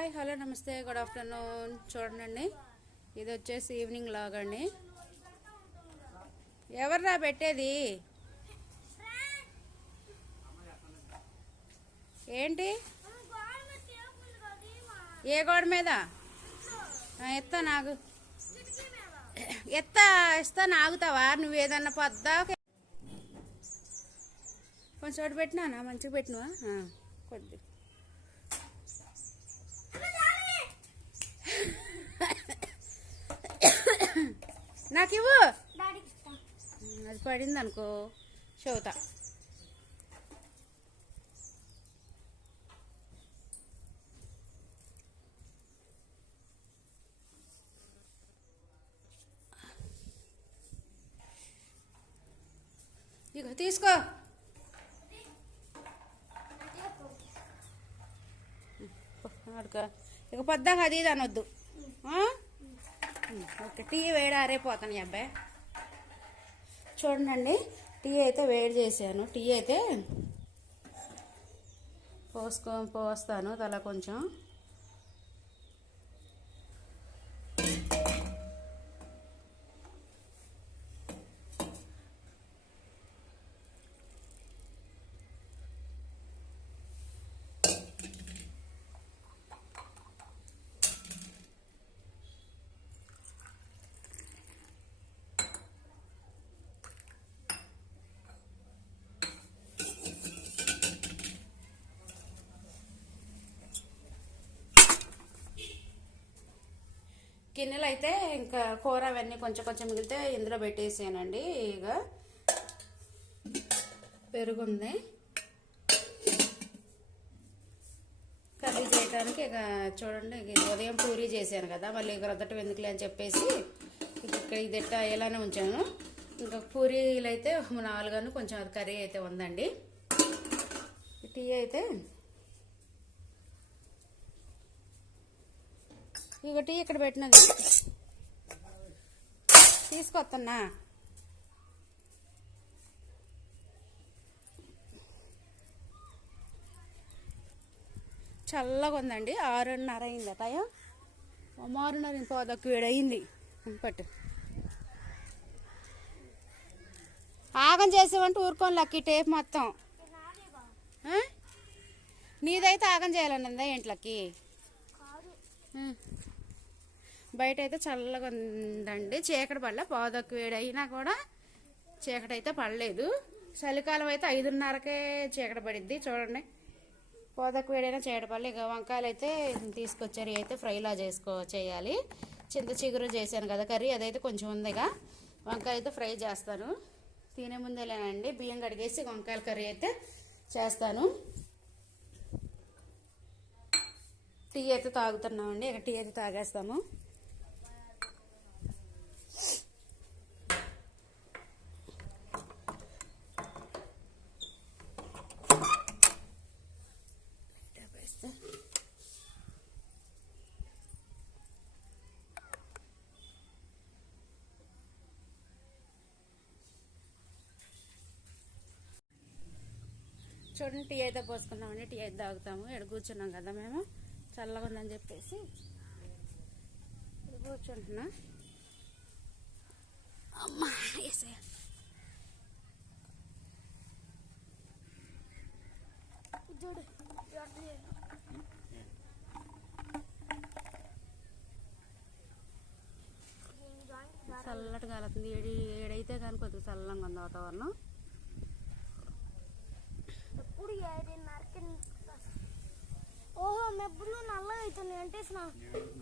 Hi hello నమస్తే good afternoon. చూడండి ఇది వచ్చేసి ఈవినింగ్ లాగండి ఎవర్రా పెట్టేది? ఏంటి? ఏ గోడ మీద? ఎత్తా నాగు. ఎత్తా ఇస్తా నాగుతావా? నువ్వు ఏదన్నా పద్దా? కొంచెం చోటు పెట్టినానా? మంచిగా పెట్టినవా? కొద్దిగా నాకు ఇవ్వు అది పడింది అనుకో చెబుతా ఇక తీసుకో ఇక పొద్దాక అది ఇది అనొద్దు. ఓకే టీ వేడి ఆరైపోతాను అబ్బాయి. చూడండి టీ అయితే వేడి చేశాను. టీ అయితే పోసుకో పోస్తాను తల కొంచెం. గిన్నెలు అయితే ఇంకా కూర అవన్నీ కొంచెం కొంచెం మిగిలితే ఇందులో పెట్టేసానండి. ఇక పెరుగుంది. కర్రీ చేయడానికి ఇక చూడండి ఉదయం పూరీ చేశాను కదా మళ్ళీ ఇక రొద్దటం ఎందుకులే అని చెప్పేసి ఇక్కడ ఇది ఎట్ట ఇలానే ఉంచాను. ఇంకా పూరీలు అయితే నాలుగు కొంచెం కర్రీ అయితే ఉందండి. టీ అయితే ఇక టీ ఇక్కడ పెట్టినది. తీసుకొస్తున్నా చల్లగా ఉందండి ఆరున్నర అయింది టైం ఆరున్నర వేడి అయింది పట్టు. ఆగం చేసావంటే ఊరుకోని లక్కి టేప్ మొత్తం? నీదైతే ఆగం చేయాలన్నదా ఏంట్లకి. బయట అయితే చల్లగా ఉందండి చీకటి పడలే పాదొక్క వేడి అయినా కూడా చీకటి అయితే పడలేదు. చలికాలం అయితే ఐదున్నరకే చీకటి పడిద్ది. చూడండి పోదొక్క వేడైనా చీకటి పడలే. ఇక వంకాయలు అయితే తీసుకొచ్చారు అయితే ఫ్రైలా చేసుకో చేయాలి. చింత చిగురు చేశాను కదా కర్రీ అదైతే కొంచెం ఉందిగా. వంకాయ అయితే ఫ్రై చేస్తాను. తినే ముందేలేనండి. బియ్యం కడిగేసి వంకాయల కర్రీ అయితే చేస్తాను. టీ అయితే తాగుతున్నామండి. ఇక టీ అయితే తాగేస్తాము. చూడండి టీ అయితే పోసుకున్నామండి టీ అయితే తాగుతాము. ఇక్కడ కూర్చున్నాం కదా మేము. చల్లగా ఉందని చెప్పేసి కూర్చుంటున్నా. అమ్మా ఏసయ్య. చూడు చల్లటి కాలుతుంది ఏడి ఏడైతే కానీ కొద్దిగా చల్లంగా ఉంది వాతావరణం. ఎప్పుడు ఏడున్నరకి ఓహో మెప్పుడు నల్లగా అవుతుంది. అంటే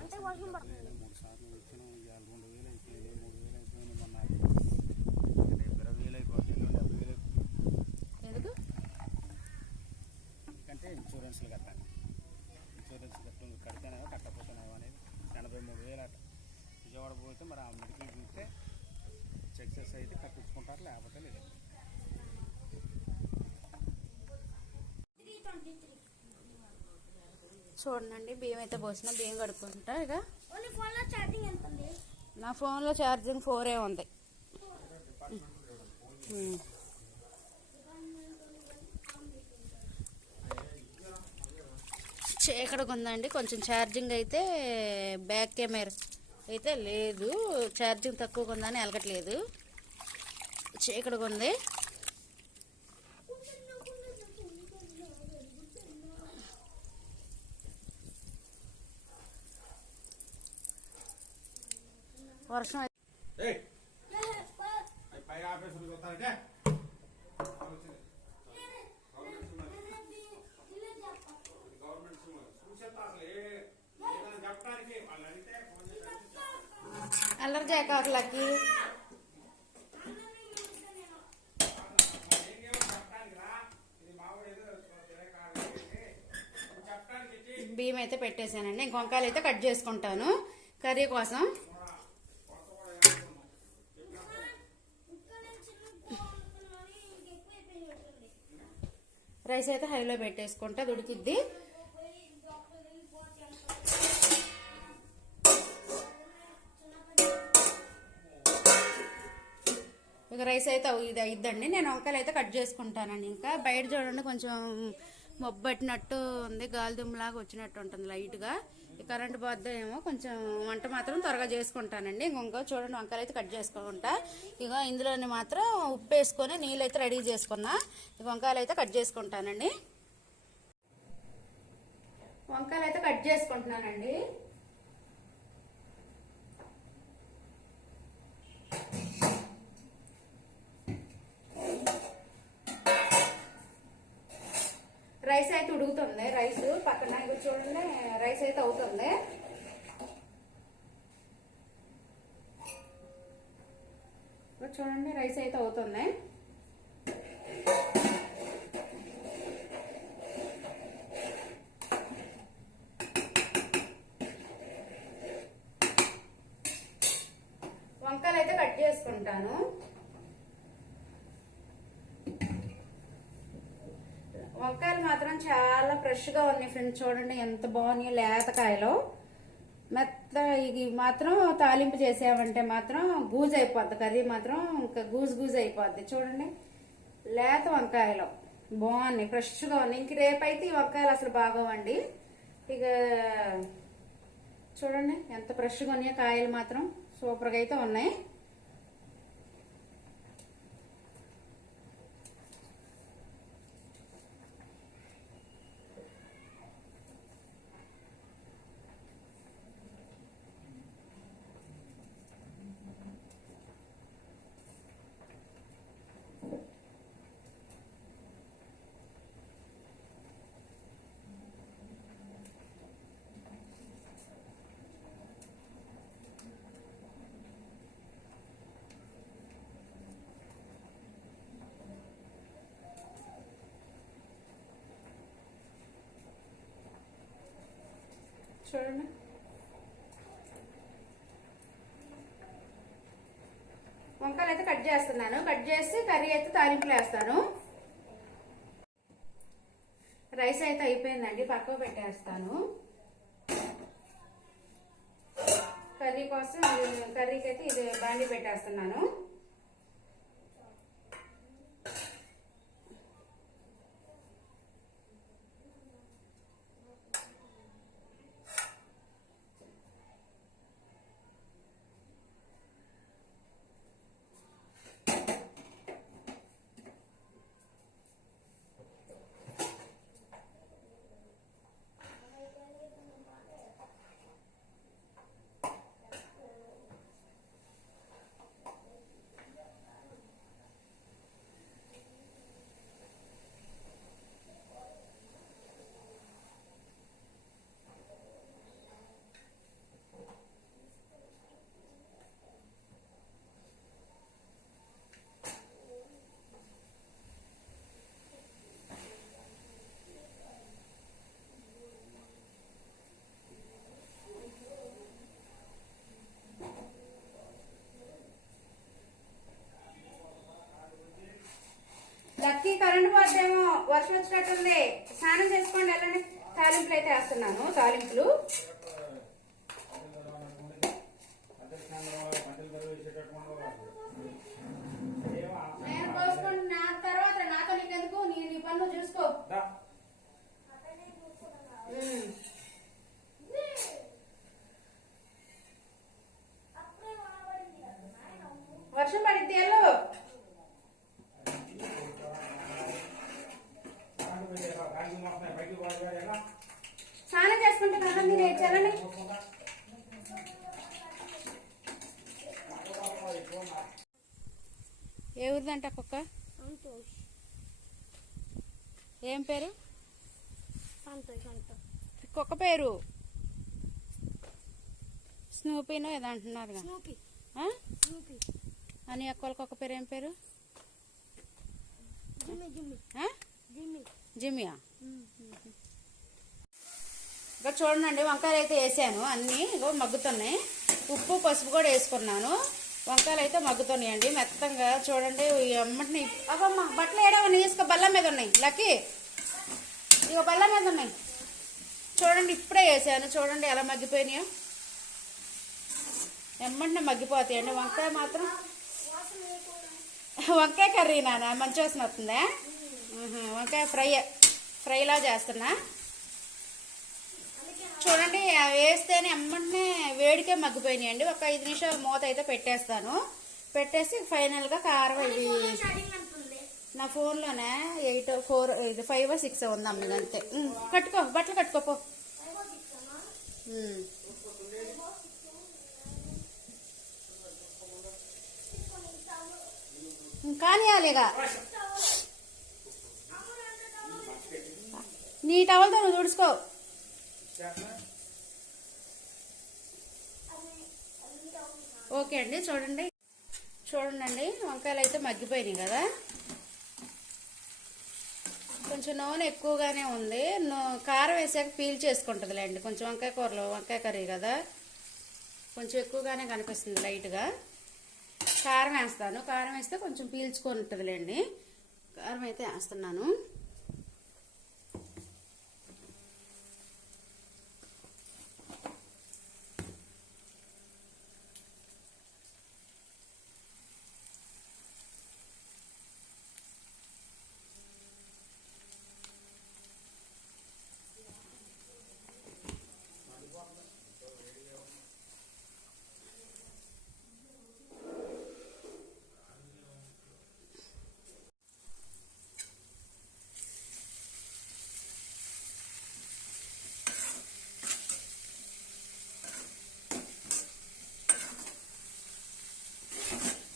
అంటే వర్షం పడుతుంది. మూడు సార్లు వచ్చినాం రెండు వేలు అయిపోయింది మూడు వేలు అయిపోయింది మొన్న రేపు ఇరవై వేలు అయిపోతుంది డెబ్బై వేలు అయిపోతుంది ఎందుకు ఎందుకంటే ఇన్సూరెన్స్లు కట్టాలి ఇన్సూరెన్స్ కట్టు కడితేనేవో కట్టకపోతేనేవో అనేది. ఎనభై మూడు వేలు అట. విజయవాడ పోతే మరి ఆ మెడికల్ చూస్తే సక్సెస్ అయితే కట్టించుకుంటారు లేకపోతే లేదు. చూడండి బియ్యం అయితే పోసిన బియ్యం కడుక్కుంటా ఇక. నా ఫోన్లో ఛార్జింగ్ ఫోరే ఉంది ఉమ్. చీకటిగా ఉందండి కొంచెం ఛార్జింగ్ అయితే బ్యాక్ కెమెరా అయితే లేదు. ఛార్జింగ్ తక్కువగా ఉందని ఎలగట్లేదు. చీకటిగా ఉంది వర్షం అయితే- ఏయ్ అవి పై ఆఫీసులు చూస్తారంటే గవర్నమెంట్ సిమ్ చూసేస్తా అసలు ఏ ఏదైనా చెప్పడానికి వాళ్ళు అడిగితే ఫోన్ చేసి అడిగితే అల్లరి చేయకాకులకి ఏం ఏమో చెప్పడానికి రా ఇది మామూలు ఏదో తిరగకాడు చెప్పడానికి ఇచ్చి బియ్యం అయితే పెట్టేశానండి. ఇంక వంకాయలు అయితే కట్ చేసుకుంటాను. కర్రీ కోసం. రైస్ అయితే హైలో పెట్టేసుకుంటా ఉడికిద్ది ఇక రైస్ అయితే ఇది అయిద్దండి నేను వంకాయలు అయితే కట్ చేసుకుంటానండి. ఇంకా బయట చూడండి కొంచెం మొబ్బట్టినట్టు ఉంది గాలిదుమ్లాగా వచ్చినట్టు ఉంటుంది లైట్గా. ఈ కరెంట్ పోద్ద ఏమో కొంచెం వంట మాత్రం త్వరగా చేసుకుంటానండి. ఇంకొక చూడండి వంకాయలు అయితే కట్ చేసుకుంటా. ఇక ఇందులోని మాత్రం ఉప్పు వేసుకొని నీళ్ళు అయితే రెడీ చేసుకున్నా. ఈ వంకాయలు అయితే కట్ చేసుకుంటానండి. వంకాయలు అయితే కట్ చేసుకుంటున్నానండి. రైస్ అయితే ఉడుకుతుంది. రైస్ పక్కన చూడండి రైస్ అయితే అవుతుంది. చూడండి రైస్ అయితే అవుతుంది వంకాయలు అయితే కట్ చేసుకుంటాను వంకాయలు మాత్రం చాలా ఫ్రెష్గా ఉన్నాయి ఫ్రెండ్స్ చూడండి ఎంత బాగున్నాయి లేతకాయలు. మెత్త ఇది మాత్రం తాలింపు చేసామంటే మాత్రం గూజ్ అయిపోద్ది కర్రీ మాత్రం ఇంకా గూజ్ గూజ్ అయిపోద్ది. చూడండి లేత వంకాయలు. బాగున్నాయి ఫ్రెష్గా ఉన్నాయి. ఇంక రేపైతే ఈ వంకాయలు అసలు బాగోవండి. ఇక చూడండి ఎంత ఫ్రెష్గా ఉన్నాయో కాయలు మాత్రం సూపర్గా అయితే ఉన్నాయి. చూడండి వంకాయలు అయితే కట్ చేస్తున్నాను. కట్ చేసి కర్రీ అయితే తాలింపులు వేస్తాను. రైస్ అయితే అయిపోయిందండి. పక్కకు పెట్టేస్తాను. కర్రీ కోసం కర్రీకి అయితే ఇది బాండి పెట్టేస్తున్నాను. వర్షం వచ్చినట్టుంది. స్నానం చేసుకోండి అలానే తాలింపులు అయితే వేస్తున్నాను తాలింపులు. నేను నా తర్వాత చూసుకో. వర్షం పడితే ఎల్లో. స్నానం మీరు ఏ ఊరిదంట కుక్క? ఏం పేరు? కుక్క పేరు? స్నూపీను ఏదో అంటున్నారు అని అక్కలకి ఒక పేరు ఏం పేరు? జిమ్మి జిమ్మి. జిమియా? ఇంకా చూడండి వంకాయలు అయితే వేసాను అన్నీ. ఇగో మగ్గుతున్నాయి. ఉప్పు పసుపు కూడా వేసుకున్నాను. వంకాయలు అయితే మగ్గుతున్నాయండి మెత్తంగా. చూడండి ఈ అమ్మటిని అవ్వమ్మ బట్టలు ఏడవని తీసుకో బల్ల మీద ఉన్నాయి. లక్కీ. ఇగో బల్ల మీద ఉన్నాయి. చూడండి ఇప్పుడే వేసాను. చూడండి ఎలా మగ్గిపోయినాయో. ఎమ్మంటే మగ్గిపోతాయండి. వంకాయ మాత్రం వంకాయ కర్రీ నాన్న మంచి వాసన వస్తుందా? వంకాయ ఫ్రై ఫ్రైలా చేస్తున్నా. చూడండి వేస్తేనే ఎమ్మంటనే వేడికే మగ్గిపోయినాయండి. ఒక ఐదు నిమిషాలు మూత అయితే పెట్టేస్తాను. పెట్టేసి ఫైనల్గా కారం ఇది నా ఫోన్లోనే ఎయిట్ ఫోర్ ఇది ఫైవ్ సిక్స్ ఉంది అమ్మ అంతే. కట్టుకో బట్టలు కట్టుకోపో ఉమ్. ఉమ్, నీ టవల్తో నువ్వు తుడుచుకో. ఓకే అండి చూడండి. చూడండి వంకాయలు అయితే మగ్గిపోయినాయి కదా. కొంచెం నూనె ఎక్కువగానే ఉంది. నూ- కారం వేసాక పీల్ చేసుకుంటుందిలేండి. కొంచెం వంకాయ కూరలో వంకాయ కర్రీ కదా. కొంచెం ఎక్కువగానే కనిపిస్తుంది లైట్గా. కారం వేస్తాను. కారం వేస్తే కొంచెం పీల్చుకొని ఉంటుందిలేండి. కారం అయితే వేస్తున్నాను.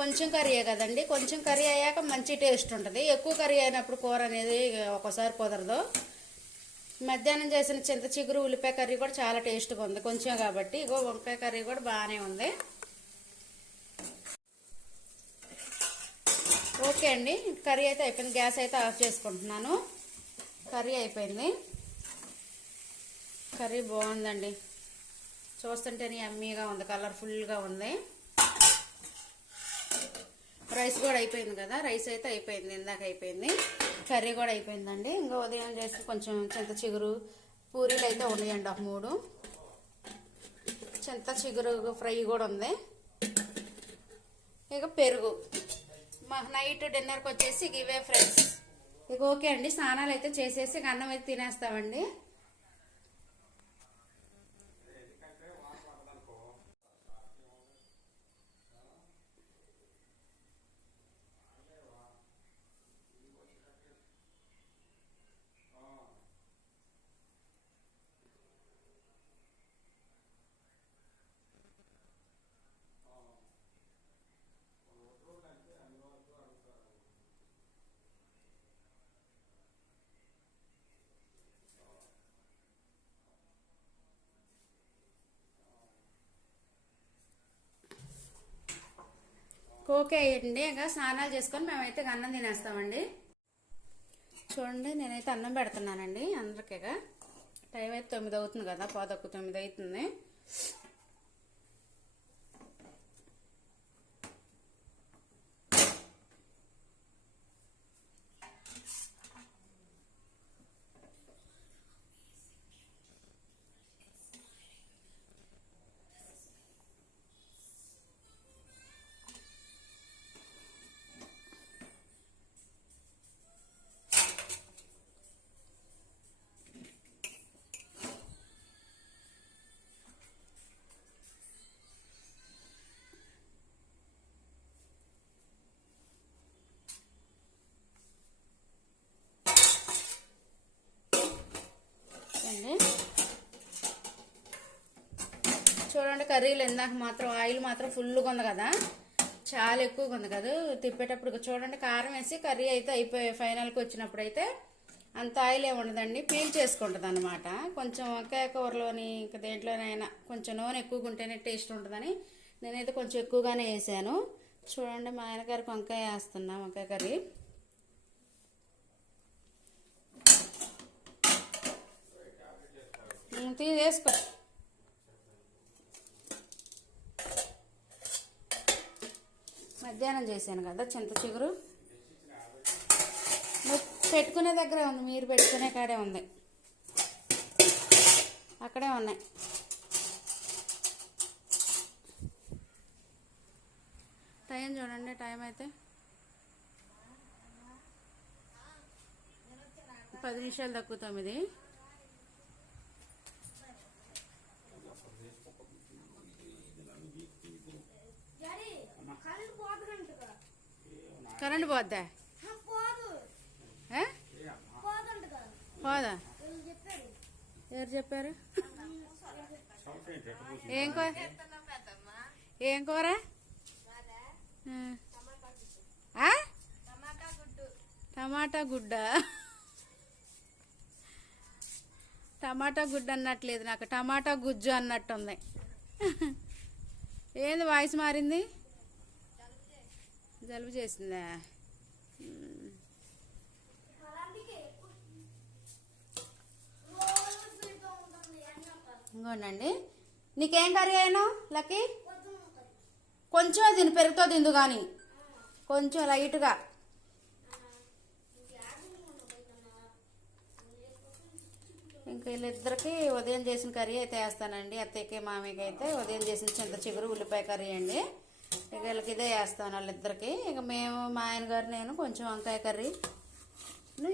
కొంచెం కర్రీ కదండి? కొంచెం కర్రీ అయ్యాక మంచి టేస్ట్ ఉంటుంది. ఎక్కువ కర్రీ అయినప్పుడు కూర అనేది ఒకసారి కుదరదు. మధ్యాహ్నం చేసిన చింత చిగురు ఉల్లిపాయ కర్రీ కూడా చాలా టేస్ట్గా ఉంది. కొంచెం కాబట్టి ఇగో వంకాయ కర్రీ కూడా బాగానే ఉంది. ఓకే అండి. కర్రీ అయితే అయిపోయింది. గ్యాస్ అయితే ఆఫ్ చేసుకుంటున్నాను. కర్రీ అయిపోయింది. కర్రీ బాగుందండి. చూస్తుంటేనే అమ్మీగా ఉంది. కలర్ఫుల్గా ఉంది. రైస్ కూడా అయిపోయింది కదా రైస్ అయితే అయిపోయింది ఇందాక అయిపోయింది. కర్రీ కూడా అయిపోయిందండి. ఇంకా ఉదయం చేసి కొంచెం చింత చిగురు పూరీలు అయితే ఉన్నాయండి ఒక మూడు. చింత చిగురు ఫ్రై కూడా ఉంది. ఇక పెరుగు. మా నైట్ డిన్నర్కి వచ్చేసి ఇవే ఫ్రెండ్స్. ఇక ఓకే అండి స్నానాలు అయితే చేసేసి అన్నం అయితే తినేస్తామండి. ఓకే అండి ఇంకా స్నానాలు చేసుకొని మేమైతే అన్నం తినేస్తామండి. చూడండి నేనైతే అన్నం పెడుతున్నానండి అందరికీగా. టైం అయితే తొమ్మిది అవుతుంది కదా పాదొక్కు తొమ్మిది అవుతుంది. కర్రీలు ఇందాక మాత్రం ఆయిల్ మాత్రం ఫుల్గా ఉంది కదా. చాలా ఎక్కువగా ఉంది కదా. తిప్పేటప్పుడు చూడండి కారం వేసి కర్రీ అయితే అయిపోయి ఫైనల్కి వచ్చినప్పుడు అయితే అంత ఆయిల్ ఏముండదండి పీల్ చేసుకుంటుంది అనమాట కొంచెం వంకాయ కూరలోని ఇంకా దేంట్లోనైనా కొంచెం నూనె ఎక్కువగా ఉంటేనే టేస్ట్ ఉంటుందని నేనైతే కొంచెం ఎక్కువగానే వేసాను. చూడండి మా ఆయన గారికి వంకాయ వేస్తున్నా వంకాయ కర్రీ. తీసేసుకో తీ వేసుకో మధ్యాహ్నం చేశాను కదా చింత చిగురు. పెట్టుకునే దగ్గరే ఉంది మీరు పెట్టుకునే కాడే ఉంది. అక్కడే ఉన్నాయి. టైం చూడండి టైం అయితే పది నిమిషాలు తక్కువ తొమ్మిది. కరెంట్ పోద్దా? పోదు. ఏ? పోదంటగా పోదా? వీళ్ళు చెప్పారు? ఎవరు చెప్పారు? ఏం కూర ఏం కూర? టమాటా గుడ్డ. టమాటా గుడ్డ అన్నట్లేదు నాకు. టమాటా గుజ్జు అన్నట్టుంది. ఏంది వాయిస్ మారింది? జలుబు చేసిందా? మ్మ్. ఇంకోండి నీకేం కర్రీ అయినా లక్కి? కొంచెం తిని పెరుగుతో తిందు కానీ కొంచెం లైట్గా. ఇంకా వీళ్ళిద్దరికి ఉదయం చేసిన కర్రీ అయితే వేస్తానండి. అత్తయ్యకి మామయ్యకి అయితే ఉదయం చేసిన చింత చిగురు ఉల్లిపాయ కర్రీ అండి. ఇక వీళ్ళకి ఇదే వేస్తాను వాళ్ళిద్దరికి. ఇక మేము మా ఆయన గారు నేను కొంచెం వంకాయ కర్రీ.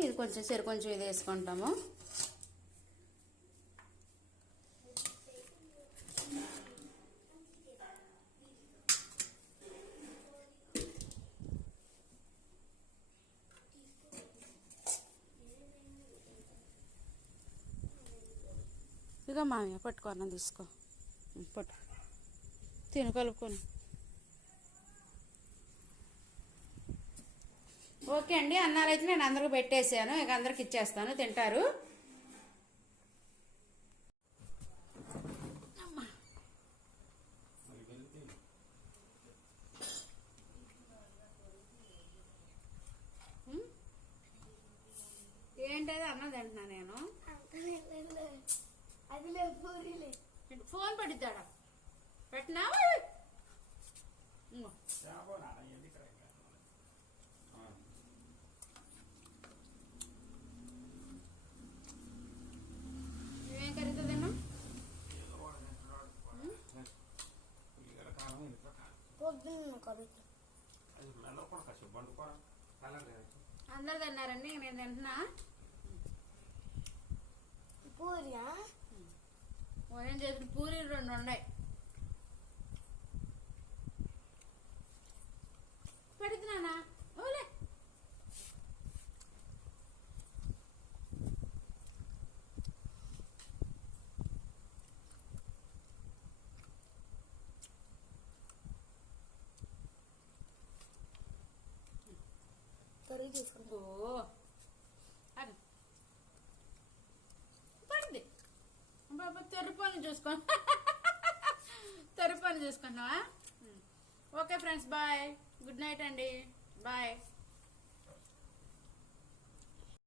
ఇది కొంచెం సరి కొంచెం ఇది వేసుకుంటాము. ఇక మామయ్య పట్టుకో అన్నం తీసుకో. పట్టు. తిను కలుపుకొని. ఓకే అండి అన్నాలు అయితే నేను అందరికి పెట్టేసాను ఇక అందరికి ఇచ్చేస్తాను. తింటారు? ఏంటది? అన్నం తింటున్నా నేను. అది లేదు పూరీలే ఫోన్ పెడతాడా పెట్టినా అందరు తిన్నారండి నేను తింటున్నా. పూరియా? ఉదయం చేసిన పూరీలు రెండు ఉన్నాయి. కర్రీ తీసుకుంటాం ఓ అది పడింది బాబా తెర్రి పని చూసుకో. తెర్రి పని చూసుకున్నావా okay friends bye. Good night అండి. బాయ్.